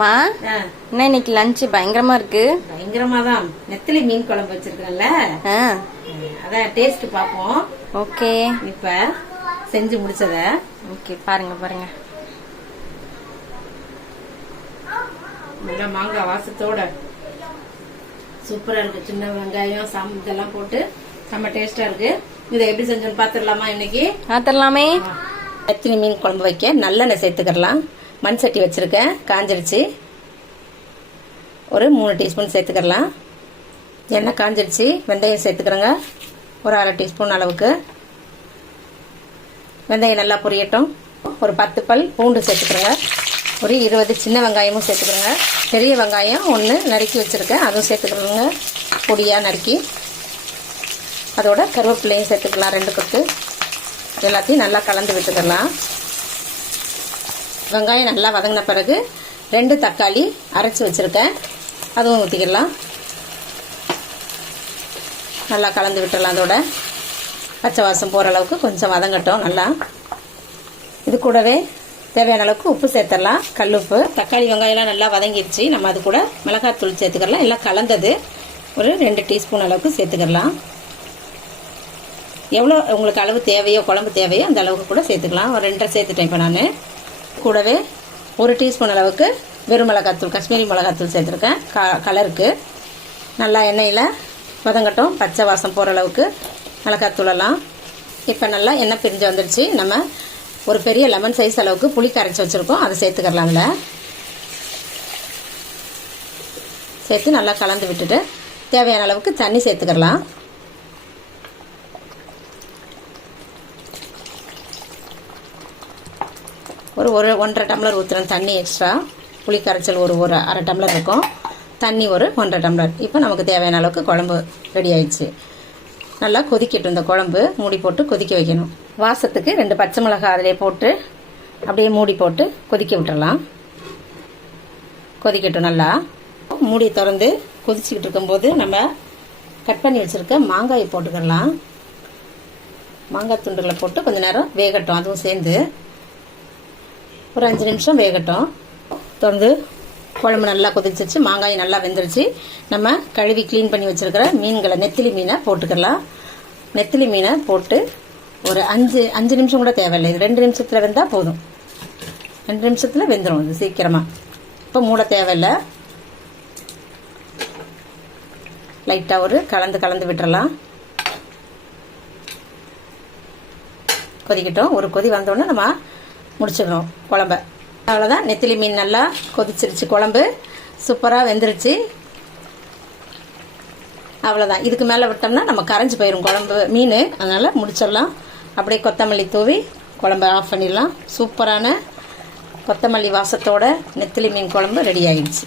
மா என்ன இன்னைக்கு லஞ்ச் பயங்கரமா இருக்கு? பயங்கரமா தான் நெத்திலி மீன் குழம்பு வச்சிருக்கேன்ல. அதான் டேஸ்ட் பாப்போம் ஓகே. இப்ப செஞ்சு முடிச்சத. ஓகே பாருங்க பாருங்க. நல்லா மாங்காய் வாசத்தோட. சூப்பரா இருக்கு. சின்ன வெங்காயம் சாம் இதெல்லாம் போட்டு செம்ம டேஸ்டா இருக்கு. இதை எப்படி செஞ்சோன்னு பாத்துடலாமா இன்னைக்கு? ஆத்தரலாமே நெத்திலி மீன் குழம்பு வைக்க நல்லெண்ணெய் சேர்த்துக்கலாம் மண் சட்டி வச்சுருக்கேன். காஞ்சிடுச்சு ஒரு மூணு டீஸ்பூன் சேர்த்துக்கிடலாம் எண்ணெய் காஞ்சிடுச்சு வெந்தயம் சேர்த்துக்கிறேங்க. ஒரு அரை டீஸ்பூன் அளவுக்கு. வெந்தயம் நல்லா பொரியட்டும். ஒரு பத்து பல் பூண்டு சேர்த்துக்கிறேங்க. ஒரு இருபது சின்ன வெங்காயமும் சேர்த்துக்கிறோங்க. பெரிய வெங்காயம் ஒன்று நறுக்கி வச்சுருக்கேன். அதுவும் சேர்த்துக்கிறோங்க. பொடியாக நறுக்கி. அதோட கருவேப்பிலையும் சேர்த்துக்கலாம். ரெண்டு கொத்து. எல்லாத்தையும் நல்லா கலந்து விட்டுக்கலாம் வெங்காயம் நல்லா வதங்கின பிறகு ரெண்டு தக்காளி அரைச்சி வச்சுருக்கேன். அதுவும் ஊற்றிக்கிடலாம் நல்லா கலந்து விட்டுடலாம் அதோட. பச்சை வாசம் போகிற அளவுக்கு கொஞ்சம் வதங்கட்டும் நல்லா. இது கூடவே தேவையான அளவுக்கு உப்பு சேர்த்துடலாம். கல் உப்பு. தக்காளி வெங்காயம்லாம் நல்லா வதங்கிடுச்சு நம்ம அது கூட மிளகாத்தூள் சேர்த்துக்கலாம் எல்லாம் கலந்தது ஒரு ரெண்டு டீஸ்பூன் அளவுக்கு சேர்த்துக்கலாம் எவ்வளோ உங்களுக்கு அளவு தேவையோ குழம்பு தேவையோ அந்த அளவுக்கு கூட சேர்த்துக்கலாம். ஒரு ரெண்டரை சேர்த்துட்டேன் இப்போ நான். கூடவே ஒரு டீஸ்பூன் அளவுக்கு வெறும் மிளகாத்தூள் காஷ்மீரி மிளகாத்தூள் சேர்த்துருக்கேன். க கலருக்கு. நல்லா எண்ணெயில் வதங்கட்டும். பச்சை வாசம் போகிற அளவுக்கு மிளகாத்தூளெல்லாம் இப்போ நல்லா எண்ணெய் பிரிஞ்சு வந்துடுச்சு நம்ம ஒரு பெரிய லெமன் சைஸ் அளவுக்கு புளி கரைச்சி வச்சுருக்கோம். அதை சேர்த்துக்கலாம் அதில். சேர்த்து நல்லா கலந்து விட்டுட்டு தேவையான அளவுக்கு தண்ணி சேர்த்துக்கலாம் ஒரு ஒரு ஒன்றரை டம்ளர் ஊற்றுறேன் தண்ணி எக்ஸ்ட்ரா புளி கரைச்சல் ஒரு ஒரு அரை டம்ளர் இருக்கும். தண்ணி ஒரு ஒன்றரை டம்ளர். இப்போ நமக்கு தேவையான அளவுக்கு குழம்பு ரெடி ஆயிடுச்சு. நல்லா கொதிக்கட்டும். இந்த குழம்பு மூடி போட்டு கொதிக்க வைக்கணும். வாசத்துக்கு ரெண்டு பச்சை மிளகாய் அதிலே போட்டு அப்படியே மூடி போட்டு கொதிக்க விட்டுடலாம் கொதிக்கட்டும் நல்லா. மூடி திறந்து கொதிச்சுக்கிட்டு இருக்கும்போது நம்ம கட் பண்ணி வச்சுருக்க மாங்காயை போட்டுக்கிடலாம். மாங்காய் துண்டுகளை போட்டு கொஞ்சம் நேரம் வேகட்டும். அதுவும் சேர்ந்து ஒரு அஞ்சு நிமிஷம் வேகட்டும். திறந்து குழம்பு நல்லா கொதிச்சிருச்சு மாங்காய் நல்லா வெந்துருச்சு. நம்ம கழுவி க்ளீன் பண்ணி வச்சிருக்கிற மீன்களை நெத்திலி மீனை போட்டுக்கலாம். நெத்திலி மீனை போட்டு ஒரு அஞ்சு அஞ்சு நிமிஷம் கூட தேவையில்லை. இது ரெண்டு நிமிஷத்தில் வெந்தால் போதும். ரெண்டு நிமிஷத்தில் வெந்துடும் இது சீக்கிரமாக இப்போ மூளை தேவையில்லை. லைட்டாக ஒரு கலந்து கலந்து விட்டுறலாம். கொதிக்கட்டும். ஒரு கொதி வந்தோடனே நம்ம முடிச்சிடணும் குழம்ப. அவ்வளோதான் நெத்திலி மீன் நல்லா கொதிச்சிருச்சு குழம்பு. சூப்பராக வெந்துருச்சு. அவ்வளோதான் இதுக்கு மேலே விட்டோம்னா நம்ம கரைஞ்சி போயிடும் குழம்பு மீன். அதனால் முடிச்சிடலாம். அப்படியே கொத்தமல்லி தூவி குழம்ப ஆஃப் பண்ணிடலாம். சூப்பரான கொத்தமல்லி வாசத்தோட நெத்திலி மீன் குழம்பு ரெடி ஆகிடுச்சு